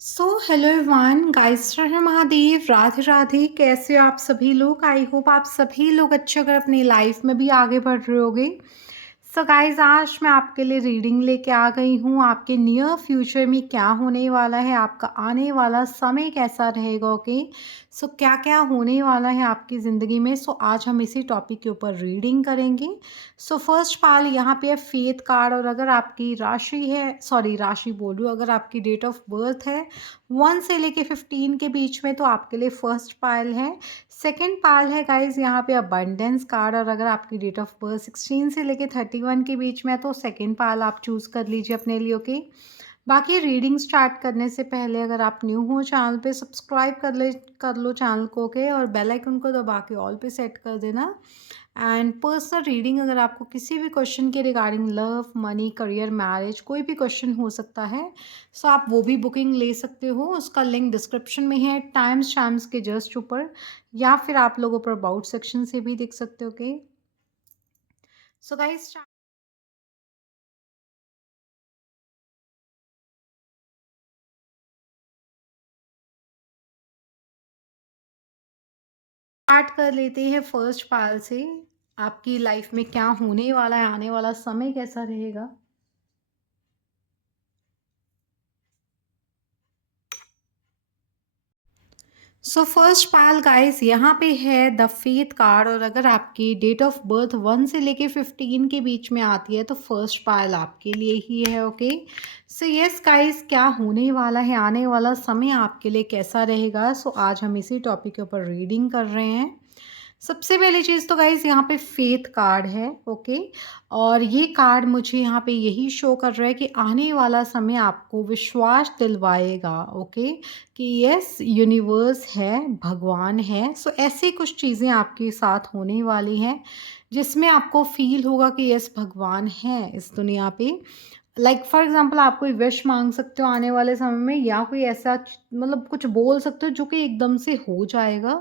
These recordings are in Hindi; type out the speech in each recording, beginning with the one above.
Hello everyone, guys Har Har Mahadev, Radhe Radhe. कैसे हो आप सभी लोग? आई होप आप सभी लोग अच्छे अगर अपनी लाइफ में भी आगे बढ़ रहे होगे। गाइस, आज मैं आपके लिए रीडिंग लेके आ गई हूँ। आपके नियर फ्यूचर में क्या होने वाला है, आपका आने वाला समय कैसा रहेगा। ओके, क्या क्या होने वाला है आपकी ज़िंदगी में। आज हम इसी टॉपिक के ऊपर रीडिंग करेंगे। फर्स्ट पाल यहाँ पे है फेथ कार्ड। और अगर आपकी राशि है, सॉरी राशि बोल रही हूँ, अगर आपकी डेट ऑफ बर्थ है 1 से लेके 15 के बीच में, तो आपके लिए फर्स्ट पायल है। सेकंड पाल है गाइज यहाँ पे अबंडेंस कार्ड। और अगर आपकी डेट ऑफ बर्थ 16 से लेके 31 के बीच में है, तो सेकंड पाल आप चूज़ कर लीजिए अपने लिए। ओके, बाकी रीडिंग स्टार्ट करने से पहले अगर आप न्यू हो चैनल पे, सब्सक्राइब कर लो चैनल को। ओके, और बेल आइकन को दबा के ऑल पे सेट कर देना। एंड पर्सनल रीडिंग, अगर आपको किसी भी क्वेश्चन के regarding love, money, career, marriage, कोई भी क्वेश्चन हो सकता है, आप वो भी बुकिंग ले सकते हो। उसका लिंक डिस्क्रिप्शन में है, टाइम्स के जस्ट ऊपर, या फिर आप लोग ऊपर अबाउट सेक्शन से भी देख सकते हो। ओके, गाइस स्टार्ट कर लेते हैं फर्स्ट पाल से। आपकी लाइफ में क्या होने वाला है, आने वाला समय कैसा रहेगा। फर्स्ट पाल गाइस यहाँ पे है द फेथ कार्ड। और अगर आपकी डेट ऑफ बर्थ 1 से लेके 15 के बीच में आती है, तो फर्स्ट पाल आपके लिए ही है। ओके, यस गाइस, क्या होने वाला है, आने वाला समय आपके लिए कैसा रहेगा। आज हम इसी टॉपिक के ऊपर रीडिंग कर रहे हैं। सबसे पहली चीज़ तो गाइज़ यहाँ पे फेथ कार्ड है। ओके, और ये कार्ड मुझे यहाँ पे यही शो कर रहा है कि आने वाला समय आपको विश्वास दिलवाएगा। ओके, कि यस यूनिवर्स है, भगवान है। ऐसी कुछ चीज़ें आपके साथ होने वाली हैं जिसमें आपको फील होगा कि यस भगवान है इस दुनिया पे। फॉर एग्जांपल आप कोई विश मांग सकते हो आने वाले समय में, या कोई ऐसा मतलब कुछ बोल सकते हो जो कि एकदम से हो जाएगा।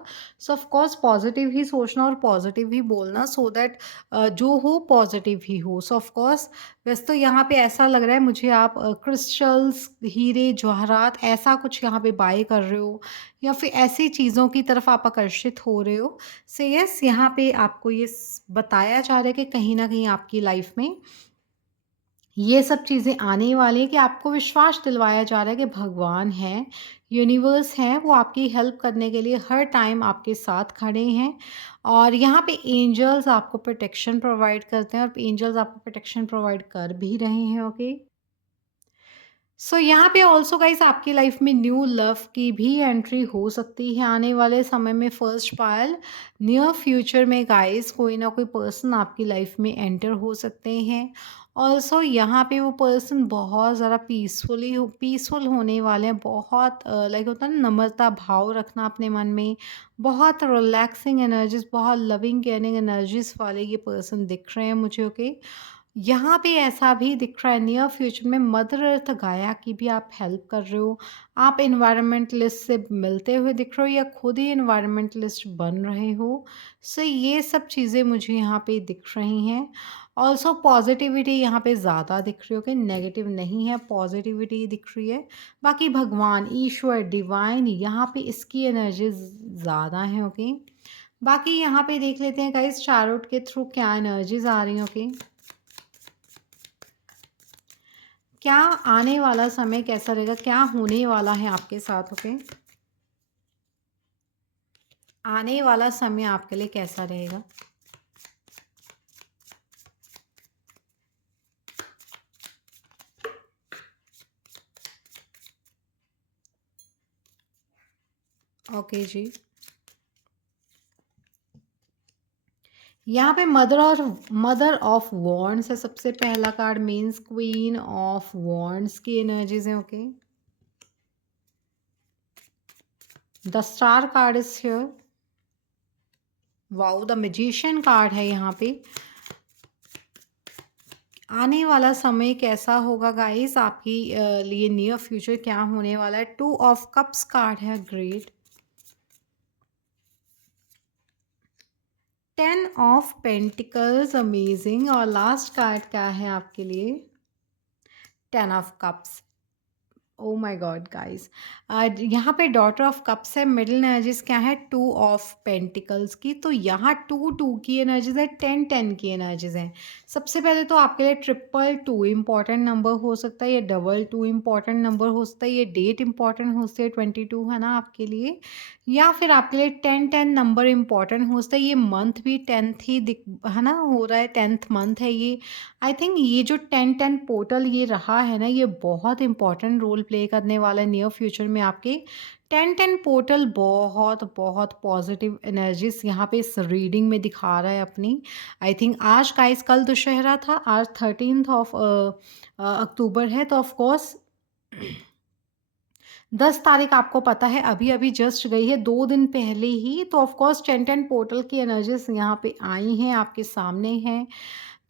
ऑफ कोर्स पॉजिटिव ही सोचना और पॉजिटिव ही बोलना, सो दैट जो हो पॉजिटिव ही हो। ऑफ कोर्स वैसे तो यहाँ पे ऐसा लग रहा है मुझे, आप क्रिस्टल्स, हीरे जवाहरात ऐसा कुछ यहाँ पे बाय कर रहे हो, या फिर ऐसी चीज़ों की तरफ आप आकर्षित हो रहे हो। यस, यहाँ पे आपको ये बताया जा रहा है कि कहीं ना कहीं आपकी लाइफ में ये सब चीज़ें आने वाली हैं, कि आपको विश्वास दिलवाया जा रहा है कि भगवान है, यूनिवर्स है, वो आपकी हेल्प करने के लिए हर टाइम आपके साथ खड़े हैं। और यहाँ पे एंजल्स आपको प्रोटेक्शन प्रोवाइड करते हैं, और एंजल्स आपको प्रोटेक्शन प्रोवाइड कर भी रहे हैं। ओके, यहाँ पे ऑल्सो गाइस आपकी लाइफ में न्यू लव की भी एंट्री हो सकती है आने वाले समय में। फर्स्ट पायल नियर फ्यूचर में गाइस कोई ना कोई पर्सन आपकी लाइफ में एंटर हो सकते हैं। ऑल्सो यहाँ पे वो पर्सन बहुत ज़्यादा पीसफुल होने वाले हैं। बहुत लाइक होता है ना, नम्रता भाव रखना अपने मन में, बहुत रिलैक्सिंग एनर्जीज, बहुत लविंग केयरिंग एनर्जीज वाले ये पर्सन दिख रहे हैं मुझे। ओके, यहाँ पे ऐसा भी दिख रहा है नियर फ्यूचर में मदर अर्थ गाया की भी आप हेल्प कर रहे हो। आप इन्वायरमेंटलिस्ट से मिलते हुए दिख रहे हो, या खुद ही इन्वायरमेंटलिस्ट बन रहे हो। ये सब चीज़ें मुझे यहाँ पे दिख रही हैं। ऑल्सो पॉजिटिविटी यहाँ पे ज़्यादा दिख रही हो, कि नेगेटिव नहीं है, पॉजिटिविटी दिख रही है। बाकी भगवान, ईश्वर, डिवाइन, यहाँ पे इसकी एनर्जी ज़्यादा है। ओके, बाकी यहाँ पे देख लेते हैं गाइस चारोट के थ्रू क्या एनर्जीज आ रही हैं। ओके, क्या आने वाला समय कैसा रहेगा, क्या होने वाला है आपके साथ। ओके, आने वाला समय आपके लिए कैसा रहेगा। ओके जी, यहाँ पे मदर ऑफ वॉन्ड्स है। सबसे पहला card means queen of wands की एनर्जीज है। Okay, the star card is here. Wow, the magician card है यहाँ पे। आने वाला समय कैसा होगा गाइस आपकी लिए, नियर फ्यूचर क्या होने वाला है। 2 ऑफ कप्स कार्ड है, ग्रेट। 10 of pentacles, amazing. और लास्ट कार्ड क्या है आपके लिए, 10 of cups. Oh my God guys, यहाँ पे डॉटर ऑफ कप्स है, मिडिल एनर्जीज क्या है, टू ऑफ पेंटिकल्स की, तो यहाँ टू टू की एनर्जीज है, 10 10 की एनर्जीज हैं। सबसे पहले तो आपके लिए ट्रिपल टू इम्पॉर्टेंट नंबर हो सकता है, ये डबल टू इम्पॉर्टेंट नंबर हो सकता है, ये डेट इम्पॉर्टेंट हो सकती है, 22 है ना आपके लिए, या फिर आपके लिए 10 10 नंबर इम्पॉर्टेंट हो सकता है, ये मंथ भी 10th ही दिख है ना, हो रहा है 10th मंथ है ये। आई थिंक ये जो 10 10 पोर्टल ये रहा है ना, ये बहुत इंपॉर्टेंट रोल प्ले करने वाला है नियर फ्यूचर में आपके। 10 10 पोर्टल बहुत बहुत पॉजिटिव एनर्जीज यहाँ पे इस रीडिंग में दिखा रहा है अपनी। आई थिंक आज गाइस कल दुशहरा था, आज 13th ऑफ अक्टूबर है, तो ऑफ कोर्स 10 तारीख आपको पता है अभी अभी जस्ट गई है, 2 दिन पहले ही, तो ऑफ कोर्स 10 10 पोर्टल की एनर्जीज यहाँ पे आई हैं, आपके सामने हैं।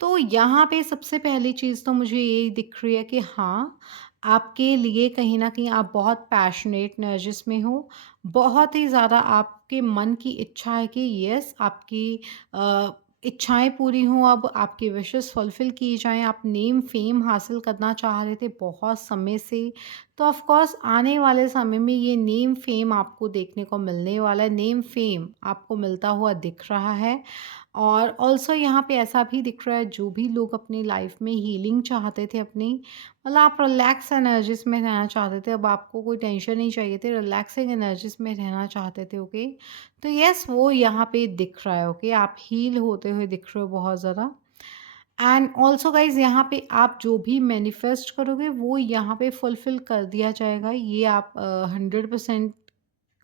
तो यहाँ पे सबसे पहली चीज़ तो मुझे यही दिख रही है कि हाँ, आपके लिए कहीं न कहीं आप बहुत पैशनेट एनर्जीज़ में हो। बहुत ही ज़्यादा आपके मन की इच्छा है कि येस आपकी अ, इच्छाएँ पूरी हों, अब आपकी विशेज़ फुलफ़िल की जाएँ। आप नेम फ़ेम हासिल करना चाह रहे थे बहुत समय से, तो ऑफ़ कोर्स आने वाले समय में ये नेम फ़ेम आपको देखने को मिलने वाला है। नेम फ़ेम आपको मिलता हुआ दिख रहा है। और ऑल्सो यहाँ पे ऐसा भी दिख रहा है, जो भी लोग अपनी लाइफ में हीलिंग चाहते थे अपनी, मतलब आप रिलैक्स एनर्जीज में रहना चाहते थे, अब आपको कोई टेंशन नहीं चाहिए थी, रिलैक्सिंग एनर्जीज में रहना चाहते थे, ओके। तो यस वो यहाँ पे दिख रहा है, ओके, आप हील होते हुए दिख रहे हो बहुत ज़्यादा। एंड ऑल्सो गाइज यहाँ पे आप जो भी मैनिफेस्ट करोगे वो यहाँ पे फुलफिल कर दिया जाएगा, ये आप 100%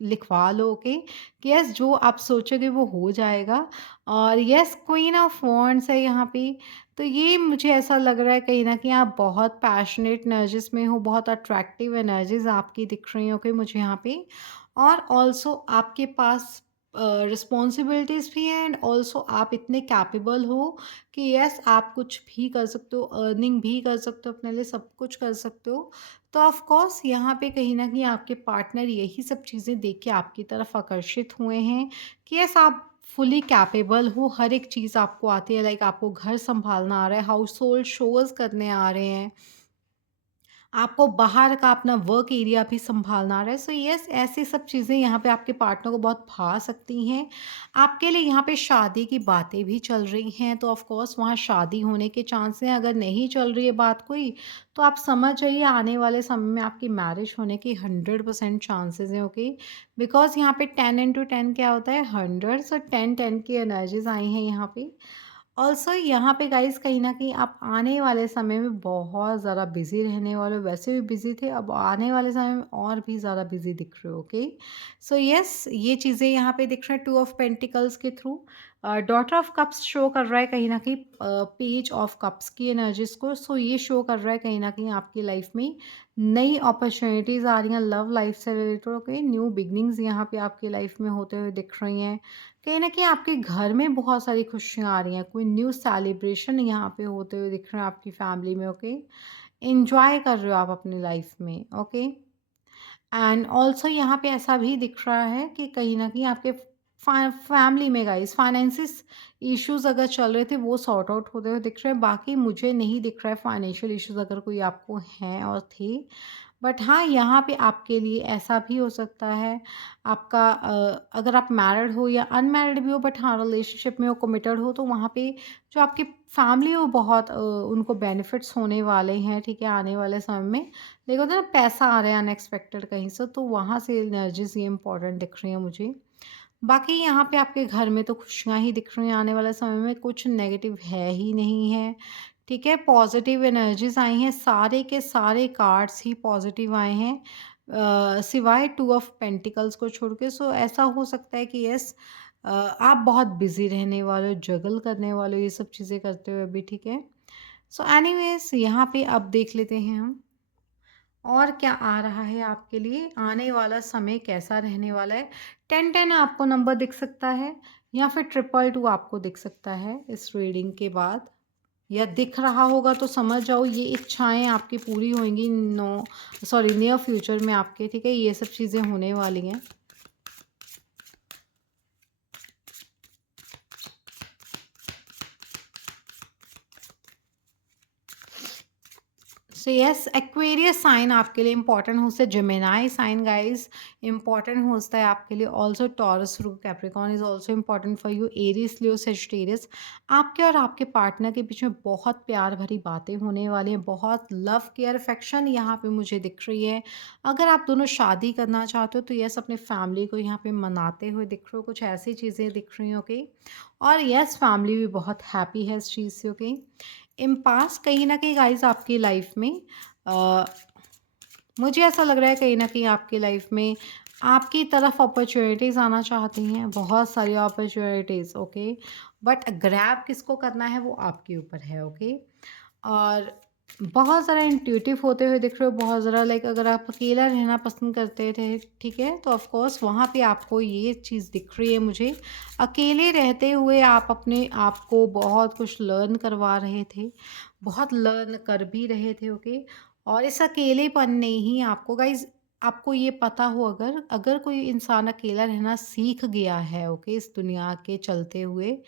लिखवा लो, ओके, कि यस जो आप सोचोगे वो हो जाएगा। और यस क्वीन ऑफ वॉन्ड्स है यहाँ पे, तो ये मुझे ऐसा लग रहा है कहीं ना कहीं आप बहुत पैशनेट एनर्जीज में हो, बहुत अट्रैक्टिव एनर्जीज आपकी दिख रही हो, ओके, मुझे यहाँ पे। और ऑल्सो आपके पास रिस्पॉन्सिबिलिटीज़ भी हैं, एंड ऑल्सो आप इतने कैपेबल हो कि यस आप कुछ भी कर सकते हो, अर्निंग भी कर सकते हो, अपने लिए सब कुछ कर सकते हो। तो ऑफ कोर्स यहाँ पे कहीं न कहीं आपके पार्टनर यही सब चीज़ें देख के आपकी तरफ आकर्षित हुए हैं कि यस आप फुली कैपेबल हो, हर एक चीज़ आपको आती है, लाइक आपको घर सँभालना आ रहा है, हाउस होल्ड शोज़ करने आ रहे हैं, आपको बाहर का अपना वर्क एरिया भी सँभालना है। सो यस ऐसी सब चीज़ें यहाँ पे आपके पार्टनर को बहुत भा सकती हैं। आपके लिए यहाँ पे शादी की बातें भी चल रही हैं, तो ऑफ़ कोर्स वहाँ शादी होने के चांस हैं। अगर नहीं चल रही है बात कोई, तो आप समझ जाइए आने वाले समय में आपकी मैरिज होने की 100% चांसेज़ हैं, ओके। बिकॉज़ यहाँ पे 10 इंटू 10 क्या होता है 100, सो 10 10 की एनर्जीज़ आई हैं यहाँ पे। ऑल्सो यहाँ पे गाइस कहीं न कहीं आप आने वाले समय में बहुत ज़्यादा बिज़ी रहने वाले हो, वैसे भी बिज़ी थे, अब आने वाले समय में और भी ज़्यादा बिज़ी दिख रहे हो, ओके। सो यस ये चीज़ें यहाँ पे दिख रहा है 2 ऑफ पेंटिकल्स के through. Daughter of cups show कर रहा है कहीं न कहीं पेज ऑफ कप्स की एनर्जीज़ को, सो ये शो कर रहा है कहीं न कहीं आपकी लाइफ़ में नई अपॉर्च्युनिटीज़ आ रही हैं लव लाइफ़ से रिलेटेड, ओके। न्यू बिगिनिंग्स यहाँ पे आपकी लाइफ़ में होते हुए दिख रही हैं। कहीं न कहीं आपके घर में बहुत सारी खुशियाँ आ रही हैं, कोई न्यू सेलिब्रेशन यहाँ पे होते हुए दिख रहे हैं आपकी फैमिली में, ओके। एन्जॉय कर रहे हो आप अपनी लाइफ में, ओके। एंड ऑल्सो यहाँ पे ऐसा भी दिख रहा है कि कहीं न कहीं आपके फैमिली में गाइस फाइनेंसिस इश्यूज़ अगर चल रहे थे वो सॉर्ट आउट होते हुए दिख रहे हैं। बाकी मुझे नहीं दिख रहा है फाइनेंशियल इश्यूज़ अगर कोई आपको हैं और थे। बट हाँ, यहाँ पे आपके लिए ऐसा भी हो सकता है आपका अगर आप मैरिड हो या अनमैरिड भी हो, बट हाँ, रिलेशनशिप में हो, कमिटेड हो, तो वहाँ पे जो आपकी फैमिली है वो बहुत उनको बेनिफिट्स होने वाले हैं, ठीक है, आने वाले समय में। देखो तो ना पैसा आ रहा है अनएक्सपेक्टेड कहीं से, तो वहाँ से एनर्जीज़ ये इम्पोर्टेंट दिख रही हैं मुझे। बाकी यहाँ पे आपके घर में तो खुशियाँ ही दिख रही हैं आने वाले समय में, कुछ नेगेटिव है ही नहीं है, ठीक है? पॉज़िटिव एनर्जीज़ आई हैं, सारे के सारे कार्ड्स ही पॉज़िटिव आए हैं सिवाय 2 ऑफ पेंटिकल्स को छोड़ के। सो ऐसा हो सकता है कि यस आप बहुत बिज़ी रहने वाले हो, जगल करने वाले हो, ये सब चीज़ें करते हुए अभी, ठीक है? सो एनीवेज़ यहाँ पे अब देख लेते हैं हम और क्या आ रहा है आपके लिए, आने वाला समय कैसा रहने वाला है। 10 10 आपको नंबर दिख सकता है या फिर 222 आपको दिख सकता है इस रीडिंग के बाद, या दिख रहा होगा तो समझ जाओ ये इच्छाएँ आपकी पूरी होंगी नियर फ्यूचर में आपके, ठीक है? ये सब चीज़ें होने वाली हैं। सो यस, एक्वेरियस साइन आपके लिए इंपॉर्टेंट हो सकता है, जेमिनाई साइन गाइस इंपॉर्टेंट हो सकता है आपके लिए, also taurus, Capricorn is also important for you, Aries, Leo, Sagittarius. आपके और आपके पार्टनर के बीच में बहुत प्यार भरी बातें होने वाली हैं, बहुत लव केयर अफेक्शन यहाँ पे मुझे दिख रही है। अगर आप दोनों शादी करना चाहते हो तो यस, अपने फैमिली को यहाँ पे मनाते हुए दिख रहे हो, कुछ ऐसी चीज़ें दिख रही हैं, ओके। और यस, फैमिली भी बहुत हैप्पी है इस चीज़ से, ओके। इम्पास कहीं न कहीं गाइज़ आपकी लाइफ में अ, मुझे ऐसा लग रहा है कहीं न कहीं आपकी लाइफ में आपकी तरफ अपॉर्च्युनिटीज़ आना चाहती हैं, बहुत सारी अपॉर्च्युनिटीज़, ओके। बट ग्रैब किसको करना है वो आपके ऊपर है, ओके। और बहुत ज़्यादा इंट्यूटिव होते हुए दिख रहे हो, बहुत ज़्यादा लाइक अगर आप अकेला रहना पसंद करते थे, ठीक है, तो ऑफ कोर्स वहाँ पे आपको ये चीज़ दिख रही है मुझे। अकेले रहते हुए आप अपने आप को बहुत कुछ लर्न करवा रहे थे, बहुत लर्न कर भी रहे थे, ओके। और इस अकेलेपन ने ही आपको गाइज़, आपको ये पता हो, अगर अगर कोई इंसान अकेला रहना सीख गया है, ओके, इस दुनिया के चलते हुए,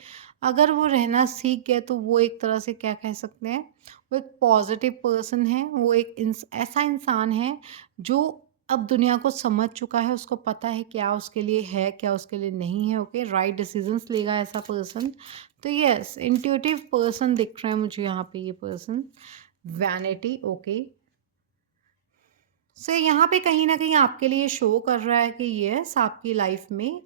अगर वो रहना सीख गया तो वो एक तरह से क्या कह सकते हैं, वो एक पॉजिटिव पर्सन है, वो एक ऐसा इंसान है जो अब दुनिया को समझ चुका है, उसको पता है क्या उसके लिए है, क्या उसके लिए नहीं है, ओके, राइट डिसीजंस लेगा ऐसा पर्सन। तो यस, इंट्यूटिव पर्सन दिख रहा है मुझे यहाँ पे ये पर्सन। Vanity, okay. सो यहाँ पे कहीं न कहीं आपके लिए शो कर रहा है कि यस, आपकी लाइफ में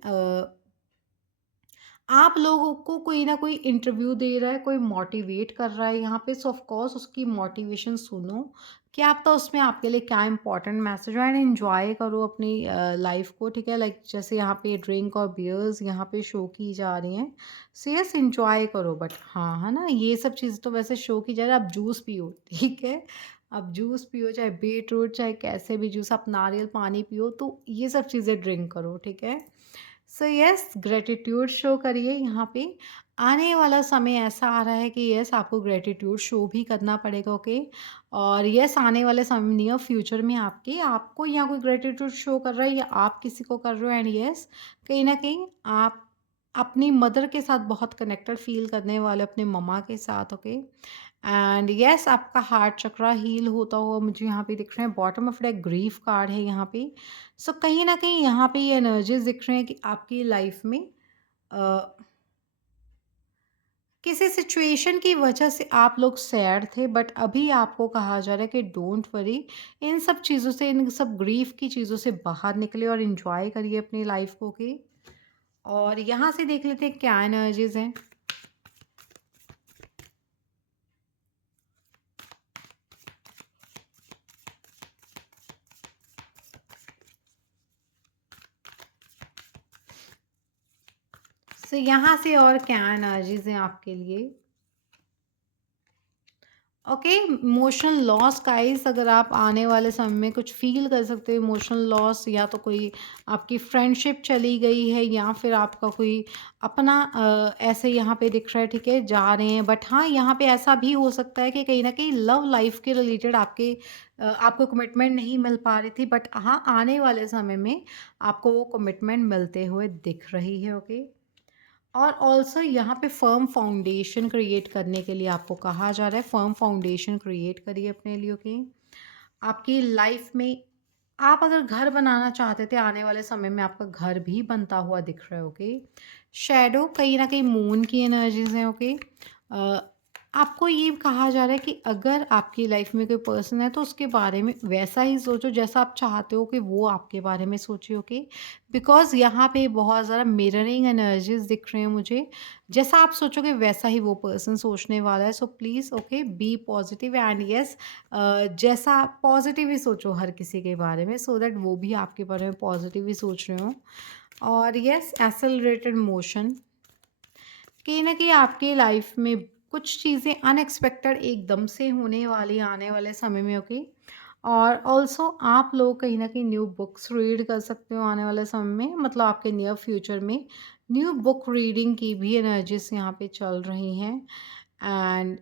आप लोगों को कोई ना कोई इंटरव्यू दे रहा है, कोई मोटिवेट कर रहा है यहाँ पे, सो ऑफ कोर्स उसकी मोटिवेशन सुनो। क्या पता उसमें आपके लिए क्या इंपॉर्टेंट मैसेज हो, एंड एंजॉय करो अपनी लाइफ को, ठीक है। लाइक जैसे यहाँ पे ड्रिंक और बियर्स यहाँ पे शो की जा रही हैं, सो यस, एंजॉय करो। बट हाँ, है ना, ये सब चीज़ तो वैसे शो की जा रही है, आप जूस पियो, ठीक है। आप जूस पियो, चाहे बीट रूट, चाहे कैसे भी जूस, आप नारियल पानी पियो, तो ये सब चीज़ें ड्रिंक करो, ठीक है। सो यस, ग्रेटिट्यूड शो करिए यहाँ पे। आने वाला समय ऐसा आ रहा है कि यस, आपको ग्रेटिट्यूड शो भी करना पड़ेगा, ओके। और यस, आने वाले समय, नियर फ्यूचर में आपके आपको यहाँ कोई ग्रेटिट्यूड शो कर रहा है या आप किसी को कर रहे हो, एंड यस, कहीं ना कहीं आप अपनी मदर के साथ बहुत कनेक्टेड फील करने वाले, अपने मम्मा के साथ, ओके। एंड यस, आपका हार्ट चक्रा हील होता हुआ मुझे यहाँ पे दिख रहे हैं, bottom of the grief card है यहाँ पे। सो कहीं न कहीं यहाँ पे ये एनर्जीज़ दिख रहे हैं कि आपकी लाइफ में अ, किसी सिचुएशन की वजह से आप लोग सैड थे, बट अभी आपको कहा जा रहा है कि डोंट वरी, इन सब चीज़ों से, इन सब ग्रीफ की चीज़ों से बाहर निकलिए और एन्जॉय करिए अपनी लाइफ को, ओके। और यहाँ से देख लेते हैं क्या एनर्जीज़ हैं। सो यहाँ से और क्या एनर्जीज़ हैं आपके लिए। ओके, इमोशनल लॉस गाइस, अगर आप आने वाले समय में कुछ फील कर सकते हो इमोशनल लॉस, या तो कोई आपकी फ्रेंडशिप चली गई है, या फिर आपका कोई अपना ऐसे यहाँ पे दिख रहा है, ठीक है, जा रहे हैं। बट हाँ, यहाँ पे ऐसा भी हो सकता है कि कहीं ना कहीं लव लाइफ के रिलेटेड आपको कमिटमेंट नहीं मिल पा रही थी, बट हाँ, आने वाले समय में आपको वो कमिटमेंट मिलते हुए दिख रही है, ओके। और ऑल्सो यहाँ पे फर्म फाउंडेशन क्रिएट करने के लिए आपको कहा जा रहा है, फर्म फाउंडेशन क्रिएट करिए अपने लिए, ओके। आपकी लाइफ में आप अगर घर बनाना चाहते थे, आने वाले समय में आपका घर भी बनता हुआ दिख रहा है, ओके। शैडो कहीं ना कहीं मून की एनर्जीज हैं, ओके। आपको ये कहा जा रहा है कि अगर आपकी लाइफ में कोई पर्सन है तो उसके बारे में वैसा ही सोचो जैसा आप चाहते हो कि वो आपके बारे में सोचे, ओके। बिकॉज यहाँ पे बहुत ज़्यादा मिररिंग एनर्जीज दिख रहे हैं मुझे, जैसा आप सोचोगे वैसा ही वो पर्सन सोचने वाला है। So please, okay, be positive, and yes, जैसा पॉजिटिव ही सोचो हर किसी के बारे में, सो दैट वो भी आपके बारे में पॉजिटिव ही सोच रहे हो। और यस, एक्सेलरेटेड मोशन, कहीं न कहीं आपकी लाइफ में कुछ चीज़ें अनएक्सपेक्टेड एकदम से होने वाली आने वाले समय में, ओके। और ऑल्सो आप लोग कहीं न कहीं न्यू बुक्स रीड कर सकते हो आने वाले समय में, मतलब आपके नियर फ्यूचर में न्यू बुक रीडिंग की भी एनर्जीज़ यहाँ पे चल रही हैं। एंड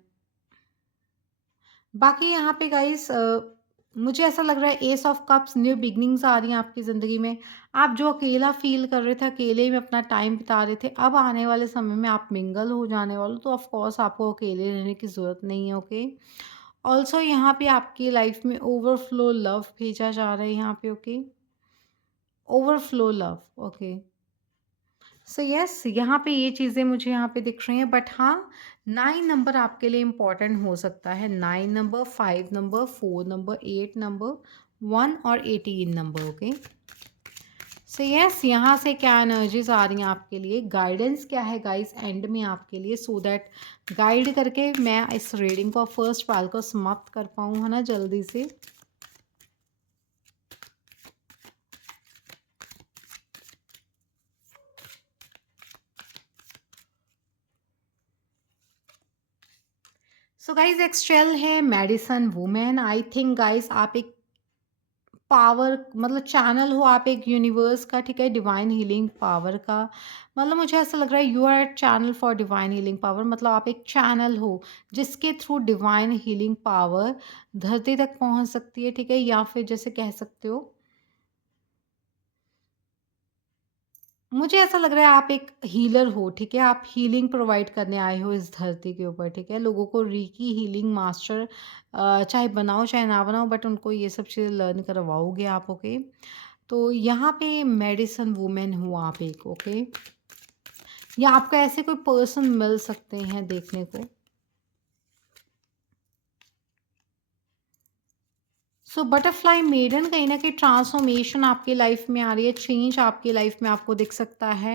बाकी यहाँ पे गाइस मुझे ऐसा लग रहा है ace of cups, new beginnings आ रही हैं आपकी ज़िंदगी में। आप जो अकेला फ़ील कर रहे थे, अकेले में अपना टाइम बिता रहे थे, अब आने वाले समय में आप मिंगल हो जाने वाले हो, तो ऑफ कोर्स आपको अकेले रहने की ज़रूरत नहीं है, ओके। ऑल्सो यहाँ पे आपकी लाइफ में ओवरफ्लो लव भेजा जा रहा है यहाँ पे, okay. Overflow love, okay. So yes, यहाँ पे ये चीज़ें मुझे यहाँ पे दिख रही हैं, बट हाँ, 9 नंबर आपके लिए इम्पोर्टेंट हो सकता है। 9 नंबर, 5 नंबर, 4 नंबर, 8 नंबर, 1 और 18 नंबर, ओके। सो यस, यहाँ से क्या एनर्जीज आ रही हैं आपके लिए, गाइडेंस क्या है गाइस एंड में आपके लिए, सो दैट गाइड करके मैं इस रीडिंग को, फर्स्ट पाल को समाप्त कर पाऊँ, है ना, जल्दी से। सो गाइस, एक्सट्रेल है medicine woman. I think guys आप एक पावर, मतलब चैनल हो आप एक यूनिवर्स का, ठीक है, डिवाइन हीलिंग पावर का। मतलब मुझे ऐसा लग रहा है you our channel for divine healing power, मतलब आप एक चैनल हो जिसके थ्रू डिवाइन हीलिंग पावर धरती तक पहुंच सकती है, ठीक है, या फिर जैसे कह सकते हो, मुझे ऐसा लग रहा है आप एक हीलर हो, ठीक है, आप हीलिंग प्रोवाइड करने आए हो इस धरती के ऊपर, ठीक है, लोगों को रीकी हीलिंग मास्टर चाहे बनाओ चाहे ना बनाओ, बट उनको ये सब चीज़ें लर्न करवाओगे आप, ओके। तो यहाँ पे मेडिसिन वुमेन हो आप एक, ओके, या आपको ऐसे कोई पर्सन मिल सकते हैं देखने को। सो बटरफ्लाई मेडन, कहीं न कहीं ट्रांसफ़ॉर्मेशन आपकी लाइफ़ में आ रही है, चेंज आपकी लाइफ़ में आपको दिख सकता है।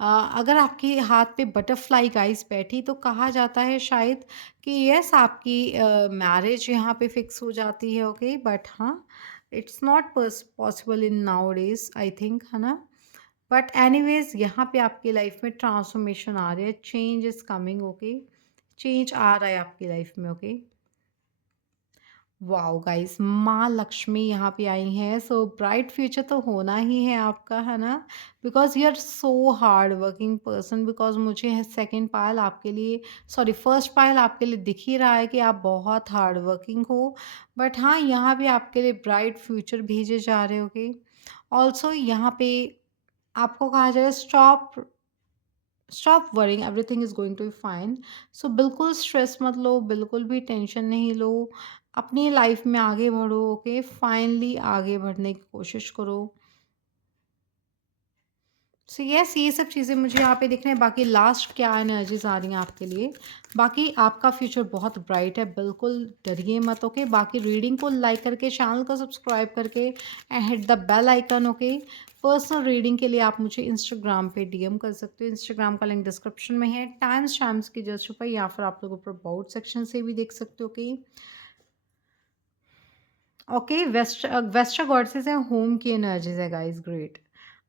अगर आपके हाथ पे बटरफ्लाई गाइस बैठी तो कहा जाता है शायद कि यस आपकी मैरिज यहाँ पे फ़िक्स हो जाती है, ओके, बट हाँ, it's not possible in nowadays I think, है ना? बट एनीवेज़ यहाँ पे आपकी लाइफ़ में ट्रांसफ़ॉर्मेशन आ रही है, change is coming, okay, change आ रहा है आपकी लाइफ़ में, ओके। वाओ गाइस, माँ लक्ष्मी यहाँ पे आई हैं, सो ब्राइट फ्यूचर तो होना ही है आपका, है ना, because you are so hard working person, because मुझे सेकंड पायल आपके लिए, सॉरी फर्स्ट पायल आपके लिए दिख ही रहा है कि आप बहुत हार्ड वर्किंग हो, बट हाँ, यहाँ भी आपके लिए ब्राइट फ्यूचर भेजे जा रहे होगे। ऑल्सो यहाँ पे आपको कहा जाए stop stop worrying, everything is going to be fine. So बिल्कुल स्ट्रेस मत लो, बिल्कुल भी टेंशन नहीं लो, अपनी लाइफ में आगे बढ़ो, ओके, फाइनली आगे बढ़ने की कोशिश करो। सो यस, ये सब चीज़ें मुझे यहाँ पे दिख रहे हैं, बाकी लास्ट क्या एनर्जीज आ रही हैं आपके लिए। बाकी आपका फ्यूचर बहुत ब्राइट है, बिल्कुल डरिए मत, ओके। बाकी रीडिंग को लाइक करके, चैनल को सब्सक्राइब करके and hit the bell icon, okay. Personal reading के लिए आप मुझे इंस्टाग्राम पे डीएम कर सकते हो, इंस्टाग्राम का लिंक डिस्क्रिप्शन में है, टाइम्स शाम्स की जस्ट छुपाई, या फिर आप लोग ऊपर अबाउट सेक्शन से भी देख सकते हो, ओके। ओके, वेस्टा गॉडेसेस है, होम की एनर्जीज है गाइस, ग्रेट।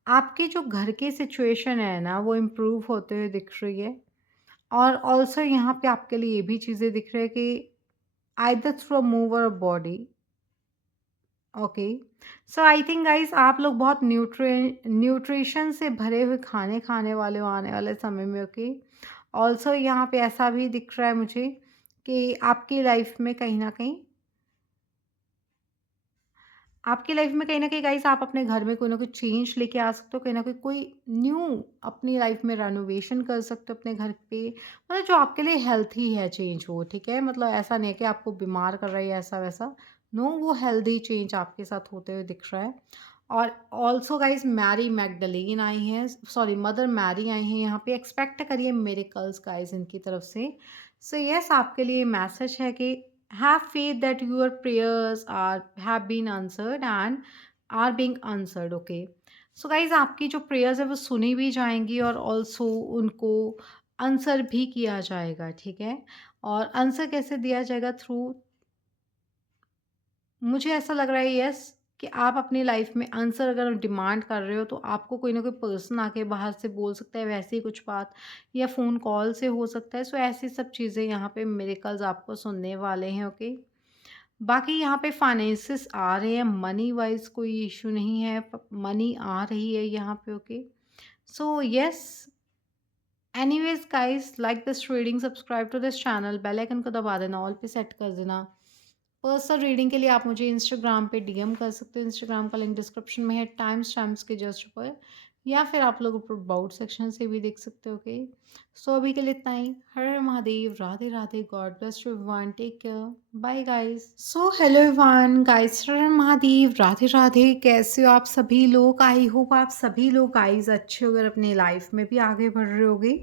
आपके जो घर की सिचुएशन है ना वो इम्प्रूव होते हुए दिख रही है, और ऑल्सो यहाँ पे आपके लिए ये भी चीज़ें दिख रही है कि आइदर थ्रू अ मूव और बॉडी, ओके। सो आई थिंक गाइस आप लोग बहुत न्यूट्रिशन से भरे हुए खाने खाने वाले हो आने वाले समय में, ओके। ऑल्सो यहाँ पे ऐसा भी दिख रहा है मुझे कि आपकी लाइफ में कहीं न कहीं गाइस आप अपने घर में कोई ना कोई चेंज लेके आ सकते हो, कहीं न कहीं कोई न्यू अपनी लाइफ में रेनोवेशन कर सकते हो अपने घर पे, मतलब जो आपके लिए हेल्थी है चेंज वो, ठीक है? मतलब ऐसा नहीं है कि आपको बीमार कर रहा है या ऐसा-वैसा, नो, वो हेल्दी चेंज आपके साथ होते हुए दिख रहा है। और ऑल्सो गाइस मैरी मैग्डलीन आई हैं, सॉरी मदर मैरी आई हैं यहाँ पे, एक्सपेक्ट करिए मिरेकल्स गाइस इनकी तरफ से। सो यस, आपके लिए मैसेज है कि have faith that your prayers are have been answered and are being answered, okay। so guys आपकी जो prayers है वो सुनी भी जाएंगी, और also उनको आंसर भी किया जाएगा, ठीक है। और आंसर कैसे दिया जाएगा, थ्रू, मुझे ऐसा लग रहा है यस कि आप अपनी लाइफ में आंसर अगर डिमांड कर रहे हो तो आपको कोई ना कोई पर्सन आके बाहर से बोल सकता है, वैसे ही कुछ बात, या फ़ोन कॉल से हो सकता है। सो ऐसी सब चीज़ें यहाँ पे मिरेकल्स आपको सुनने वाले हैं, ओके। बाकी यहाँ पे फाइनेंसेस आ रहे हैं, मनी वाइज कोई इशू नहीं है, मनी आ रही है यहाँ पे, okay. So yes, anyways guys, like this reading, subscribe to this channel, bell icon को दबा देना, ऑल पे सेट कर देना, पर्सनल रीडिंग के लिए आप मुझे इंस्टाग्राम पे डीएम कर सकते हो। इंस्टाग्राम का लिंक डिस्क्रिप्शन में है, टाइम स्टैम्प्स के जस्ट ऊपर, या फिर आप लोग अबाउट सेक्शन से भी देख सकते हो। ओके, सो अभी के लिए इतना ही। Har Har Mahadev, Radhe Radhe, God bless you everyone, take care, bye guys. So hello everyone guys, Har Har Mahadev, Radhe Radhe, कैसे हो आप सभी लोग? आई होप आप सभी लोग गाइस अच्छे होकर अपनी लाइफ में भी आगे बढ़ रहे होगे।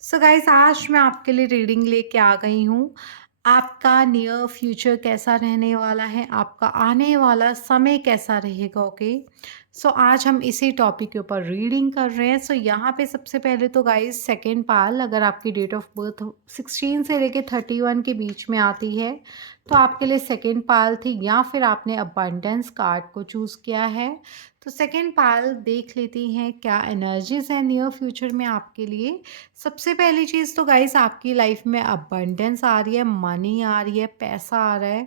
सो गाइस, आज मैं आपके लिए रीडिंग लेके आ गई हूँ। आपका नियर फ्यूचर कैसा रहने वाला है, आपका आने वाला समय कैसा रहेगा। ओके, सो आज हम इसी टॉपिक के ऊपर रीडिंग कर रहे हैं। सो यहाँ पे सबसे पहले तो गाइस सेकेंड पाल, अगर आपकी डेट ऑफ बर्थ 16 से लेके 31 के बीच में आती है तो आपके लिए सेकेंड पाल थी, या फिर आपने अबंडेंस कार्ड को चूज़ किया है। तो सेकेंड पाल देख लेती हैं क्या एनर्जीज है नियर फ्यूचर में आपके लिए। सबसे पहली चीज़ तो गाइस, आपकी लाइफ में अबंडेंस आ रही है, मनी आ रही है, पैसा आ रहा है।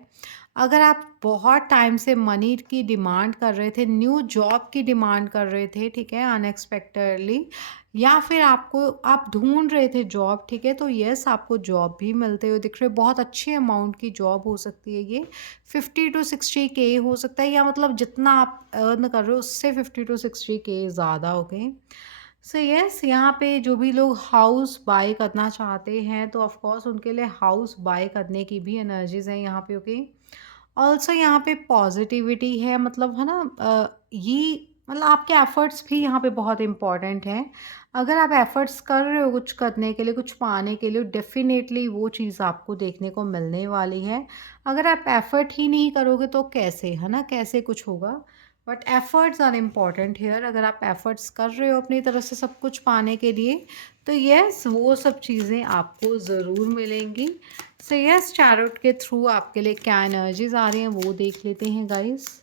अगर आप बहुत टाइम से मनी की डिमांड कर रहे थे, न्यू जॉब की डिमांड कर रहे थे, ठीक है, अनएक्सपेक्टेडली, या फिर आप ढूंढ रहे थे जॉब, ठीक है, तो यस, आपको जॉब भी मिलते हुए दिख रहे, बहुत अच्छे अमाउंट की जॉब हो सकती है ये। 50 to 60 K हो सकता है, या मतलब जितना आप अर्न कर रहे हो उससे 50 to 60 K ज़्यादा हो गए। सो यस, यहाँ पे जो भी लोग हाउस बाय करना चाहते हैं तो ऑफ कोर्स उनके लिए हाउस बाय करने की भी एनर्जीज हैं यहाँ पे। ओके, ऑल्सो यहाँ पे पॉजिटिविटी है, मतलब है ना, ये मतलब आपके एफर्ट्स भी यहाँ पे बहुत इंपॉर्टेंट हैं। अगर आप एफर्ट्स कर रहे हो कुछ करने के लिए, कुछ पाने के लिए, डेफिनेटली वो चीज़ आपको देखने को मिलने वाली है। अगर आप एफर्ट ही नहीं करोगे तो कैसे, है ना, कैसे कुछ होगा। But efforts are important here. अगर आप एफर्ट्स कर रहे हो अपनी तरफ से सब कुछ पाने के लिए तो यस, वो सब चीज़ें आपको ज़रूर मिलेंगी। सो यस, टैरोट के थ्रू आपके लिए क्या एनर्जीज आ रही हैं वो देख लेते हैं गाइस।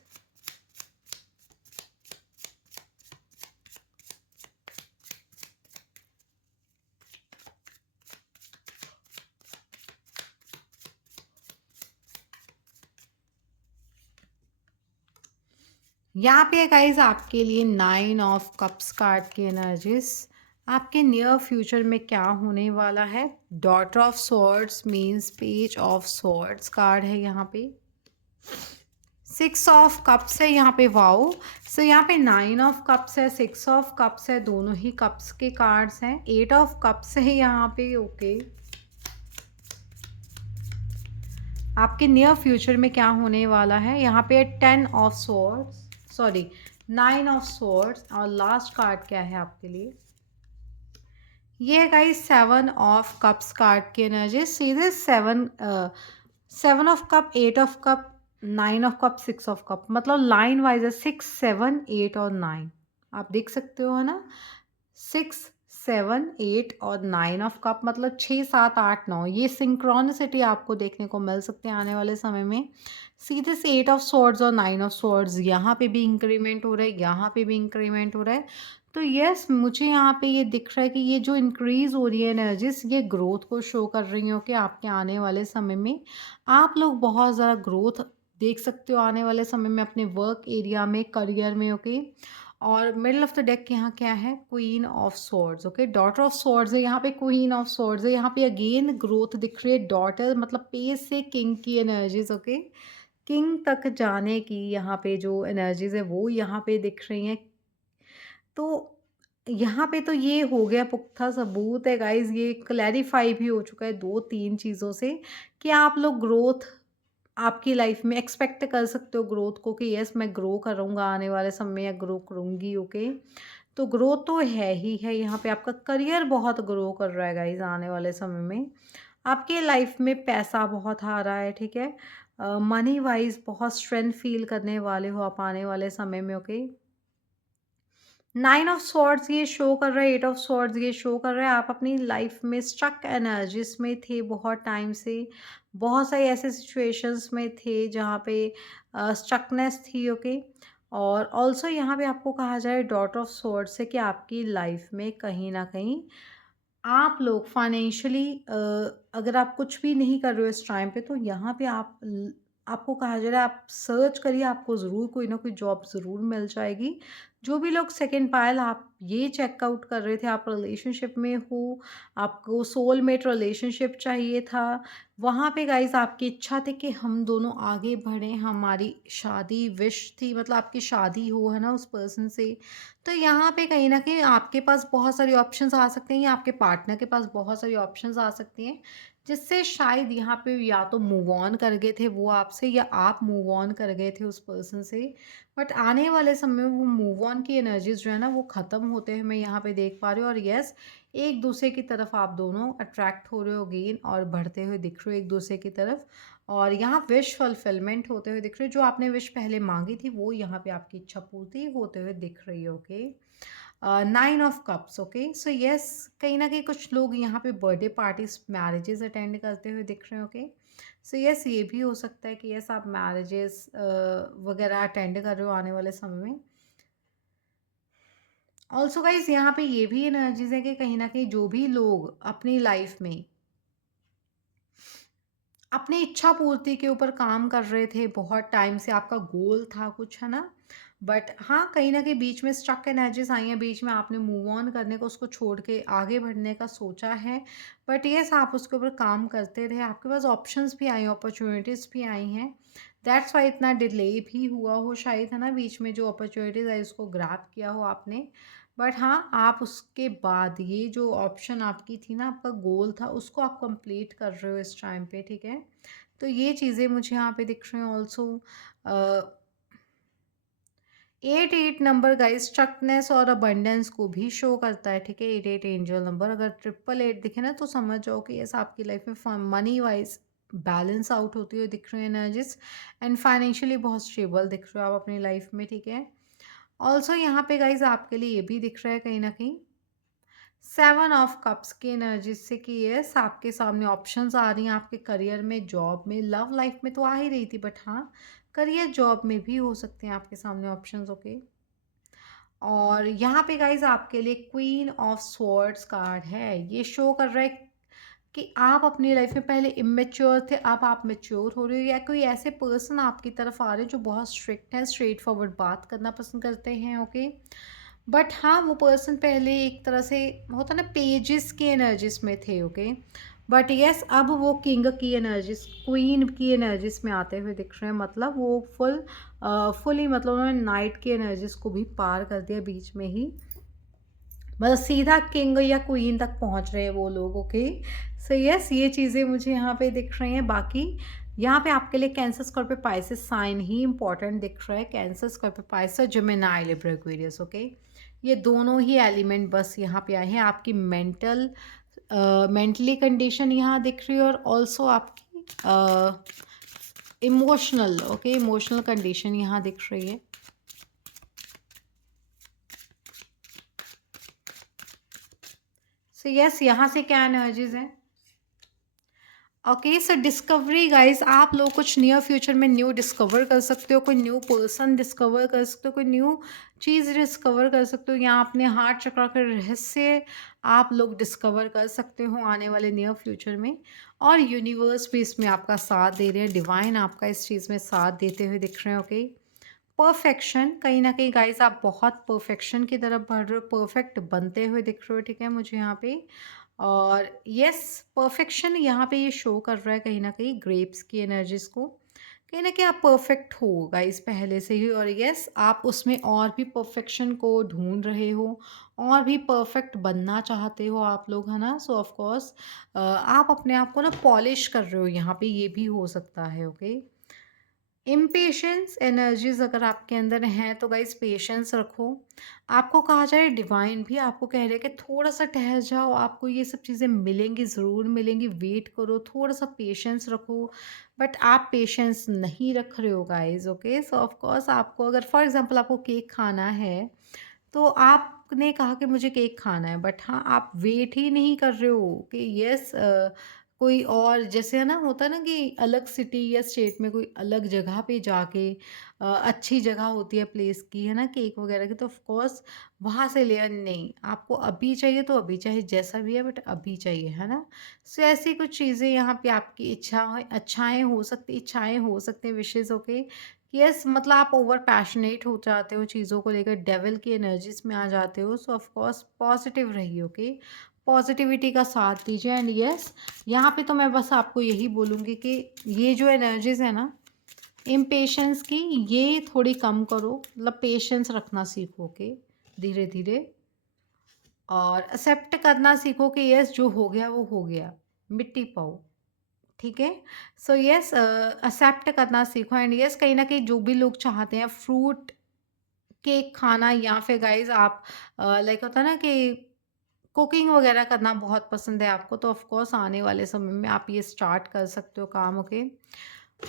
यहाँ पे गाइस आपके लिए 9 ऑफ कप्स कार्ड की एनर्जीज, आपके नियर फ्यूचर में क्या होने वाला है। Daughter of swords means page of swords card है यहाँ पे। 6 ऑफ कप्स है यहाँ पे, वाओ। सो यहाँ पे 9 ऑफ कप्स है, 6 ऑफ कप्स है, दोनों ही कप्स के कार्ड्स हैं। 8 ऑफ कप्स है यहाँ पे। ओके, आपके नियर फ्यूचर में क्या होने वाला है यहाँ पे। 10 of swords, sorry, 9 of swords, और लास्ट कार्ड क्या है आपके लिए, ये है गाइस 7 ऑफ कप्स कार्ड की एनर्जी। सीधे 7 of cup, 8 of cup, 9 of cup, 6 of cup, मतलब लाइन वाइज है 6, 7, 8 और 9। आप देख सकते हो, है ना, 6, 7, 8 और 9 ऑफ कप, मतलब 6, 7, 8, 9, ये सिंक्रोनिसिटी आपको देखने को मिल सकते हैं आने वाले समय में। सीधे से 8 ऑफ सॉर्ड्स और 9 ऑफ सॉर्ड्स, यहाँ पे भी इंक्रीमेंट हो रहा है, यहाँ पे भी इंक्रीमेंट हो रहा है। तो यस, मुझे यहाँ पे ये दिख रहा है कि ये जो इंक्रीज़ हो रही है एनर्जीज, ये ग्रोथ को शो कर रही हो कि आपके आने वाले समय में आप लोग बहुत ज़्यादा ग्रोथ देख सकते हो आने वाले समय में अपने वर्क एरिया में, करियर में। ओके, और मिडल ऑफ द डेक यहाँ क्या है, queen of swords. Okay, daughter of swords है यहाँ पे, क्वीन ऑफ सॉर्ड्स है यहाँ पे, अगेन ग्रोथ दिख रही है। डॉटर मतलब पेज से किंग की एनर्जीज। ओके, किंग तक जाने की यहाँ पे जो एनर्जीज है वो यहाँ पे दिख रही हैं। तो यहाँ पे तो ये हो गया, पुख्ता सबूत है गाइज़, ये क्लैरिफ़ाई भी हो चुका है 2-3 चीज़ों से कि आप लोग ग्रोथ आपकी लाइफ़ में एक्सपेक्ट कर सकते हो ग्रोथ को, कि यस, मैं ग्रो करूँगा आने वाले समय में, या ग्रो करूँगी। ओके, तो ग्रोथ तो है ही है यहाँ पे। आपका करियर बहुत ग्रो कर रहा है गाइज़ आने वाले समय में। आपके लाइफ़ में पैसा बहुत आ रहा है, ठीक है? मनी वाइज़ बहुत स्ट्रेंथ फ़ील करने वाले हो आप आने वाले समय में। ओके, 9 ऑफ सॉर्ड्स ये शो कर रहा है, 8 ऑफ सॉर्ड्स ये शो कर रहा है आप अपनी लाइफ में स्टक एनर्जीज में थे बहुत टाइम से। बहुत सारी ऐसे सिचुएशंस में थे जहाँ पे स्टकनेस थी। ओके, और ऑल्सो यहाँ पे आपको कहा जाए डॉट ऑफ सॉर्ड्स से कि आपकी लाइफ में कहीं ना कहीं आप लोग फाइनेंशियली, अगर आप कुछ भी नहीं कर रहे हो इस टाइम पे, तो यहाँ पे आप आपको कहा जा रहा है आप सर्च करिए, आपको ज़रूर कोई ना कोई जॉब ज़रूर मिल जाएगी। जो भी लोग सेकंड पायल आप ये चेकआउट कर रहे थे, आप रिलेशनशिप में हो, आपको सोलमेट रिलेशनशिप चाहिए था, वहाँ पे गाइज़ आपकी इच्छा थी कि हम दोनों आगे बढ़ें, हमारी शादी विश थी, मतलब आपकी शादी हो, है ना, उस पर्सन से। तो यहाँ पे कहीं न कहीं आपके पास बहुत सारी ऑप्शंस आ सकते हैं या आपके पार्टनर के पास बहुत सारी ऑप्शंस आ सकती हैं। जिससे शायद यहाँ पे या तो मूव ऑन कर गए थे वो आपसे या आप मूव ऑन कर गए थे उस पर्सन से। बट आने वाले समय में वो मूव ऑन की एनर्जीज़ जो है ना वो ख़त्म होते हुए मैं यहाँ पे देख पा रही हूँ, और यस, एक दूसरे की तरफ आप दोनों अट्रैक्ट हो रहे हो अगेन और बढ़ते हुए दिख रहे हो एक दूसरे की तरफ। और यहाँ विश फुलफिलमेंट होते हुए दिख रहे हो, जो आपने विश पहले मांगी थी वो यहाँ पे आपकी इच्छा पूर्ति होते हुए दिख रही है। Okay, nine of cups. Okay, so yes, कहीं ना कहीं कुछ लोग यहाँ पे बर्थडे पार्टीज मैरिजेस अटेंड करते हुए दिख रहे हैं। ओके, सो यस, ये भी हो सकता है कि यस आप मैरिजेस वगैरह अटेंड कर रहे हो आने वाले समय में। ऑल्सो गाइज यहाँ पे ये भी एनर्जीज है कि कहीं ना कहीं जो भी लोग अपनी लाइफ में अपनी इच्छा पूर्ति के ऊपर काम कर रहे थे, बहुत टाइम से आपका गोल था कुछ, है ना? बट हाँ, कहीं न कहीं बीच में स्टक एनर्जीज़ आई हैं, बीच में आपने मूव ऑन करने को, उसको छोड़ के आगे बढ़ने का सोचा है। बट येस, आप उसके ऊपर काम करते रहे, आपके पास ऑप्शंस भी आई, अपॉर्च्युनिटीज़ भी आई हैं। दैट्स व्हाई इतना डिले भी हुआ हो शायद, है ना? बीच में जो अपॉर्च्युनिटीज़ आई उसको ग्रैब किया हो आपने। बट हाँ, आप उसके बाद ये जो ऑप्शन आपकी थी ना, आपका गोल था, उसको आप कंप्लीट कर रहे हो इस टाइम पे, ठीक है? तो ये चीज़ें मुझे यहाँ पे दिख रही हैं ऑल्सो। अ, 8 नंबर गाइस स्टकनेस और अबंडेंस को भी शो करता है, ठीक है? 8 एंजल नंबर, अगर 888 दिखे ना तो समझ जाओ कि यस आपकी लाइफ में मनी वाइज बैलेंस आउट होती हुई दिख रही है एनर्जीज, एंड फाइनेंशियली बहुत स्टेबल दिख रहे हो आप अपनी लाइफ में, ठीक है? ऑल्सो यहाँ पे गाइज आपके लिए ये भी दिख रहा है कहीं ना कहीं 7 ऑफ कप्स की एनर्जी से कि यस आपके सामने ऑप्शंस आ रही हैं आपके करियर में, जॉब में, लव लाइफ में तो आ ही रही थी, बट हाँ, करियर जॉब में भी हो सकते हैं आपके सामने ऑप्शंस। ओके, और यहाँ पे गाइज आपके लिए क्वीन ऑफ स्वॉर्ड्स कार्ड है, ये शो कर रहा है कि आप अपनी लाइफ में पहले इमेच्योर थे, अब आप मैच्योर हो रहे हो, या कोई ऐसे पर्सन आपकी तरफ आ रहे हैं जो बहुत स्ट्रिक्ट है, स्ट्रेट फॉरवर्ड बात करना पसंद करते हैं। ओके, बट हाँ, वो पर्सन पहले एक तरह से होता ना पेजेस की एनर्जीज में थे। ओके, बट यस अब वो किंग की एनर्जीज, क्वीन की एनर्जीज में आते हुए दिख रहे हैं, मतलब वो फुली, मतलब उन्होंने नाइट की एनर्जीज को भी पार कर दिया बीच में ही, मतलब सीधा किंग या क्वीन तक पहुंच रहे हैं वो लोग। ओके, सो यस, ये चीज़ें मुझे यहाँ पे दिख रही हैं। बाकी यहाँ पे आपके लिए कैंसर, स्कॉर्पियो, पाइसेस साइन ही इंपॉर्टेंट दिख रहा है। Cancer, Scorpio, Pisces, Gemini, Libra, Aquarius. Okay, ये दोनों ही एलिमेंट बस यहाँ पे आए हैं। आपकी मेंटली कंडीशन यहाँ दिख रही है, और ऑल्सो आपकी इमोशनल, ओके, इमोशनल कंडीशन यहाँ दिख रही है। सो यस, यहाँ से क्या एनर्जीज हैं? ओके, सो डिस्कवरी गाइस, आप लोग कुछ नियर फ्यूचर में न्यू डिस्कवर कर सकते हो, कोई न्यू पर्सन डिस्कवर कर सकते हो, कोई न्यू चीज़ डिस्कवर कर सकते हो, या अपने हार्ट चक्र के रहस्य आप लोग डिस्कवर कर सकते हो आने वाले नियर फ्यूचर में। और यूनिवर्स भी इसमें आपका साथ दे रहे हैं, डिवाइन आपका इस चीज़ में साथ देते हुए दिख रहे हैं। ओके, परफेक्शन, कहीं ना कहीं गाइस आप बहुत परफेक्शन की तरफ बढ़ रहे हो, परफेक्ट बनते हुए दिख रहे हो, ठीक है, मुझे यहाँ पे। और यस, परफेक्शन यहाँ पे ये शो कर रहा है कहीं न कहीं ग्रेप्स की एनर्जीज़ को। कहीं न कहीं आप परफेक्ट हो गाइस पहले से ही, और यस आप उसमें और भी परफेक्शन को ढूँढ रहे हो, और भी परफेक्ट बनना चाहते हो आप लोग, है ना? सो ऑफ कोर्स आप अपने आप को ना पॉलिश कर रहे हो यहाँ पे, ये भी हो सकता है। ओके, इम्पेशेंस एनर्जीज अगर आपके अंदर हैं तो गाइस पेशेंस रखो। आपको कहा जाए, डिवाइन भी आपको कह रहे हैं कि थोड़ा सा ठहर जाओ, आपको ये सब चीज़ें मिलेंगी, ज़रूर मिलेंगी, वेट करो, थोड़ा सा पेशेंस रखो। बट आप पेशेंस नहीं रख रहे हो guys. Okay, so of course आपको अगर फॉर एग्जांपल आपको केक खाना है, तो आपने कहा कि मुझे केक खाना है, बट हाँ, आप वेट ही नहीं कर रहे हो कि यस कोई और जैसे है ना होता है ना कि अलग सिटी या स्टेट में कोई अलग जगह पे जाके अच्छी जगह होती है प्लेस की है ना केक वगैरह की तो ऑफ कोर्स वहाँ से ले नहीं आपको अभी चाहिए तो अभी चाहे जैसा भी है बट अभी चाहिए है ना। सो ऐसी कुछ चीज़ें यहाँ पे आपकी इच्छाएं हो सकती हैं विशेज़ ओके। यस मतलब आप ओवर पैशनेट हो जाते हो चीज़ों को लेकर डेविल की एनर्जीज में आ जाते हो सो ऑफ कोर्स पॉजिटिव रहिए ओके। पॉजिटिविटी का साथ दीजिए एंड यस यहाँ पे तो मैं बस आपको यही बोलूँगी कि ये जो एनर्जीज़ है ना इम्पेशेंस की ये थोड़ी कम करो मतलब पेशेंस रखना सीखो के धीरे धीरे और एक्सेप्ट करना सीखो कि यस जो हो गया वो हो गया मिट्टी पाओ ठीक है। सो यस एक्सेप्ट करना सीखो एंड यस कहीं ना कहीं जो भी लोग चाहते हैं फ्रूट केक खाना या फिर गाइस आप लाइक होता है ना कि कुकिंग वगैरह करना बहुत पसंद है आपको तो ऑफ कोर्स आने वाले समय में आप ये स्टार्ट कर सकते हो काम ओके।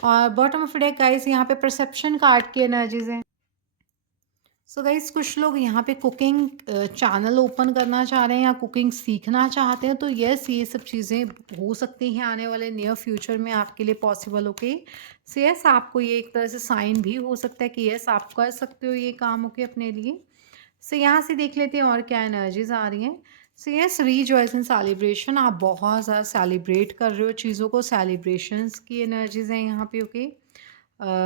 और बॉटम ऑफ डेक गाइस यहाँ पे परसेप्शन कार्ड की एनर्जीज हैं। सो गाइस कुछ लोग यहाँ पे कुकिंग चैनल ओपन करना चाह रहे हैं या कुकिंग सीखना चाहते हैं तो यस ये सब चीज़ें हो सकती हैं आने वाले नियर फ्यूचर में आपके लिए पॉसिबल ओके। सो यस आपको ये एक तरह से साइन भी हो सकता है कि यस आप कर सकते हो ये काम ओके अपने लिए। सो यहाँ से देख लेते हैं और क्या एनर्जीज आ रही हैं। सो यस रीजॉइस इन सेलिब्रेशन आप बहुत ज़्यादा सेलिब्रेट कर रहे हो चीज़ों को सेलिब्रेशंस की एनर्जीज हैं यहाँ पे ओके।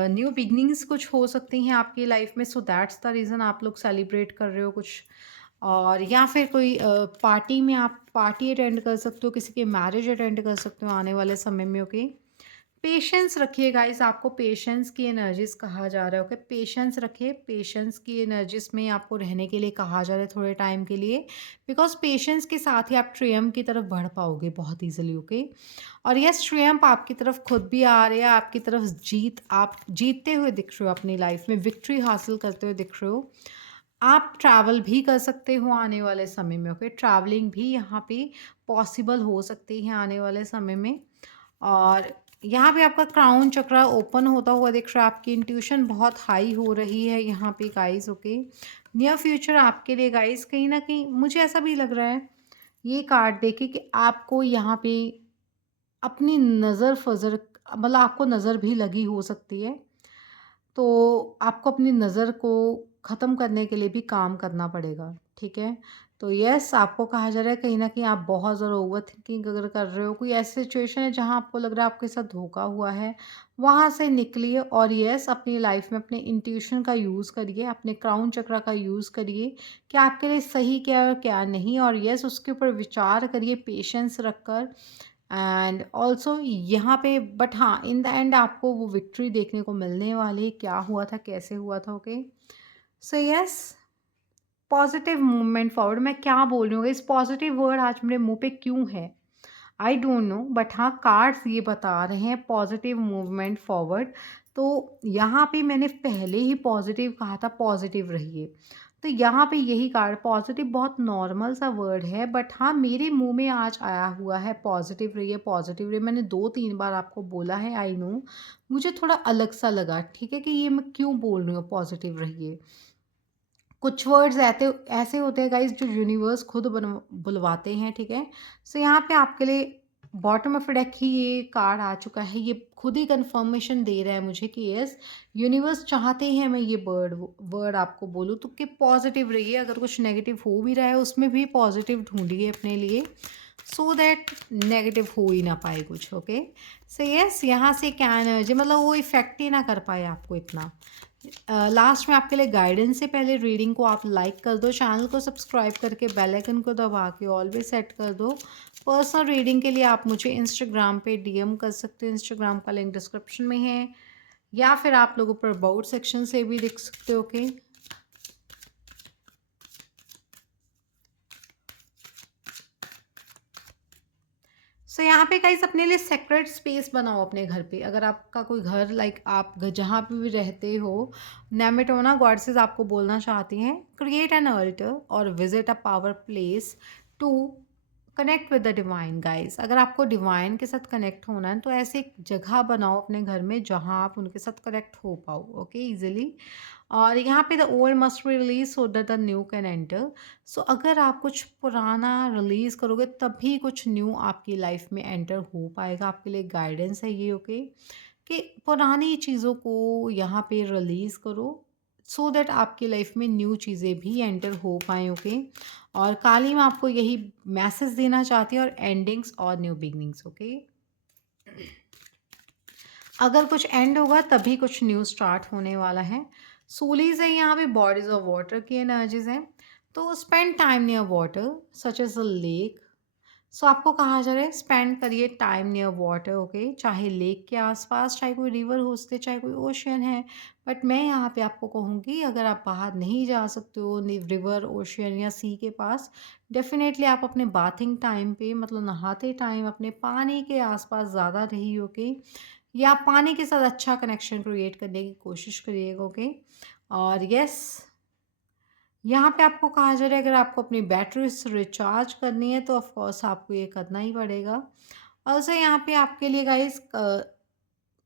न्यू बिगनिंग्स कुछ हो सकती हैं आपकी लाइफ में सो दैट्स द रीज़न आप लोग सेलिब्रेट कर रहे हो कुछ। और या फिर कोई पार्टी में आप पार्टी अटेंड कर सकते हो किसी की मैरिज अटेंड कर सकते हो आने वाले समय में ओके। पेशेंस रखिए गाइस आपको पेशेंस की एनर्जीज कहा जा रहा है ओके। पेशेंस रखिए पेशेंस की एनर्जीज में आपको रहने के लिए कहा जा रहा है थोड़े टाइम के लिए बिकॉज पेशेंस के साथ ही आप ट्रियम की तरफ बढ़ पाओगे बहुत इजीली ओके। और यस ट्रियम्प आपकी तरफ खुद भी आ रहे हैं आपकी तरफ जीत आप जीतते हुए दिख रहे हो अपनी लाइफ में विक्ट्री हासिल करते हुए दिख रहे हो। आप ट्रैवल भी कर सकते हो आने वाले समय में ओके ट्रैवलिंग भी यहाँ पे पॉसिबल हो सकती है आने वाले समय में। और यहाँ पे आपका क्राउन चक्रा ओपन होता हुआ दिख रहा है आपकी इंट्यूशन बहुत हाई हो रही है यहाँ पे गाइस ओके। नियर फ्यूचर आपके लिए गाइस कहीं ना कहीं मुझे ऐसा भी लग रहा है ये कार्ड देखे कि आपको यहाँ पे अपनी नज़र फज़र मतलब आपको नज़र भी लगी हो सकती है तो आपको अपनी नज़र को ख़त्म करने के लिए भी काम करना पड़ेगा, ठीक है? तो येस आपको कहा जा रहा है कहीं न कहीं आप बहुत ज़्यादा ओवरथिंकिंग अगर कर रहे हो, कोई ऐसी सिचुएशन है जहाँ आपको लग रहा है आपके साथ धोखा हुआ है, वहाँ से निकलिए और येस अपनी लाइफ़ में अपने इंट्यूशन का यूज़ करिए, अपने क्राउन चक्रा का यूज़ करिए कि आपके लिए सही क्या है और क्या नहीं और येस उसके ऊपर विचार करिए पेशेंस रखकर एंड ऑल्सो यहाँ पे बट हाँ इन द एंड आपको वो विक्ट्री देखने को मिलने वाली है क्या हुआ था कैसे हुआ था okay. So yes positive movement forward मैं क्या बोल रही हूँ इस पॉजिटिव वर्ड आज मेरे मुंह पे क्यों है आई डोंट नो बट हाँ कार्ड्स ये बता रहे हैं पॉजिटिव मूवमेंट फॉरवर्ड। तो यहाँ पे मैंने पहले ही पॉजिटिव कहा था पॉजिटिव रहिए तो यहाँ पे यही कार्ड पॉजिटिव बहुत नॉर्मल सा वर्ड है बट हाँ मेरे मुंह में आज आया हुआ है पॉजिटिव रहिए मैंने 2-3 बार आपको बोला है आई नो मुझे थोड़ा अलग सा लगा ठीक है कि ये मैं क्यों बोल रही हूँ पॉजिटिव रहिए। कुछ वर्ड्स ऐसे ऐसे होते हैं गाइस जो यूनिवर्स खुद बुलवाते हैं ठीक है। सो यहाँ पे आपके लिए बॉटम ऑफ डेक ही ये कार्ड आ चुका है ये खुद ही कंफर्मेशन दे रहा है मुझे कि यस यूनिवर्स चाहते हैं मैं ये वर्ड आपको बोलूँ तो कि पॉजिटिव रहिए अगर कुछ नेगेटिव हो भी रहा है उसमें भी पॉजिटिव ढूंढिए अपने लिए सो दैट नेगेटिव हो ही ना पाए कुछ ओके। सो यस यहाँ से क्या एनर्जी मतलब वो इफेक्ट ही ना कर पाए आपको इतना। लास्ट में आपके लिए गाइडेंस से पहले रीडिंग को आप लाइक कर दो चैनल को सब्सक्राइब करके बेल आइकन को दबा के ऑल भी सेट कर दो। पर्सनल रीडिंग के लिए आप मुझे इंस्टाग्राम पे डीएम कर सकते हो इंस्टाग्राम का लिंक डिस्क्रिप्शन में है या फिर आप लोग ऊपर अबाउट सेक्शन से भी देख सकते हो ओके। सो यहाँ पे गाइस अपने लिए सेक्रेट स्पेस बनाओ अपने घर पे अगर आपका कोई घर लाइक आप जहाँ पे भी रहते हो नेमेटोना गॉडेसेस आपको बोलना चाहती हैं क्रिएट एन अल्टर और visit a power place to connect with the divine guys अगर आपको डिवाइन के साथ कनेक्ट होना है तो ऐसे एक जगह बनाओ अपने घर में जहाँ आप उनके साथ कनेक्ट हो पाओ ओके इजीली। और यहाँ पे the old must be release so that the new can enter. So अगर आप कुछ पुराना रिलीज करोगे तभी कुछ न्यू आपकी लाइफ में एंटर हो पाएगा। आपके लिए गाइडेंस है ये, ओके, कि पुरानी चीज़ों को यहाँ पे रिलीज करो सो दैट आपकी लाइफ में न्यू चीज़ें भी एंटर हो पाएँ, ओके। और काली माँ आपको यही मैसेज देना चाहती है, और एंडिंग्स और न्यू बिगनिंग्स, ओके। अगर कुछ एंड होगा तभी कुछ न्यू स्टार्ट होने वाला है। सोलीज है यहाँ पे, बॉडीज ऑफ वाटर की एनर्जीज हैं। तो spend time near water such as a lake. So आपको कहा जा रहा है स्पेंड करिए टाइम नियर वाटर, ओके, चाहे लेक के आसपास, चाहे कोई रिवर हो सकते, चाहे कोई ओशियन है। बट मैं यहाँ पे आपको कहूँगी अगर आप बाहर नहीं जा सकते हो रिवर, ओशियन या सी के पास, डेफिनेटली आप अपने बाथिंग टाइम पे, मतलब नहाते टाइम, अपने पानी के आसपास ज़्यादा रहिए, ओके, या पानी के साथ अच्छा कनेक्शन क्रिएट करने की कोशिश करिएगा, ओके। और यस, यहाँ पे आपको कहा जा रहा है अगर आपको अपनी बैटरीज रिचार्ज करनी है तो ऑफ कोर्स आपको ये करना ही पड़ेगा। ऑल्सो यहाँ पे आपके लिए गाइस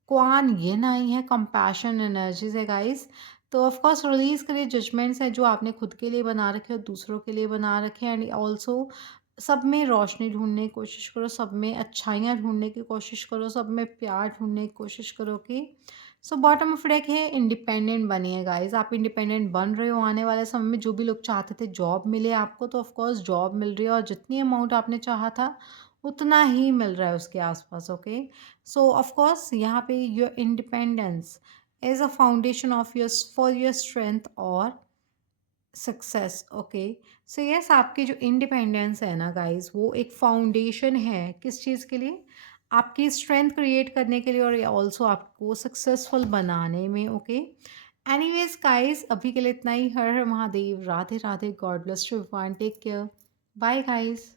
क्वान यिन आई है, कंपैशन एनर्जीज है गाइस। तो ऑफ कोर्स रिलीज करिए जजमेंट्स है जो आपने खुद के लिए बना रखे और दूसरों के लिए बना रखे हैं। एंड ऑल्सो सब में रोशनी ढूंढने की कोशिश करो, सब में अच्छाइयाँ ढूंढने की कोशिश करो, सब में प्यार ढूंढने की कोशिश करो कि सो बॉटम ऑफ डेक है इंडिपेंडेंट बनिए गाइस। आप इंडिपेंडेंट बन रहे हो। आने वाले समय में जो भी लोग चाहते थे जॉब मिले आपको, तो ऑफ कोर्स जॉब मिल रही है, और जितनी अमाउंट आपने चाहा था उतना ही मिल रहा है उसके आसपास, ओके। सो ऑफ कोर्स यहाँ पे your independence is a foundation of your for your strength और सक्सेस, ओके। सो यस, आपकी जो इंडिपेंडेंस है ना गाइस, वो एक फाउंडेशन है किस चीज़ के लिए, आपकी स्ट्रेंथ क्रिएट करने के लिए, और ऑल्सो आपको सक्सेसफुल बनाने में, ओके। एनीवेज गाइस, अभी के लिए इतना ही। Har Har Mahadev, Radhe Radhe, God bless you, take care, bye guys.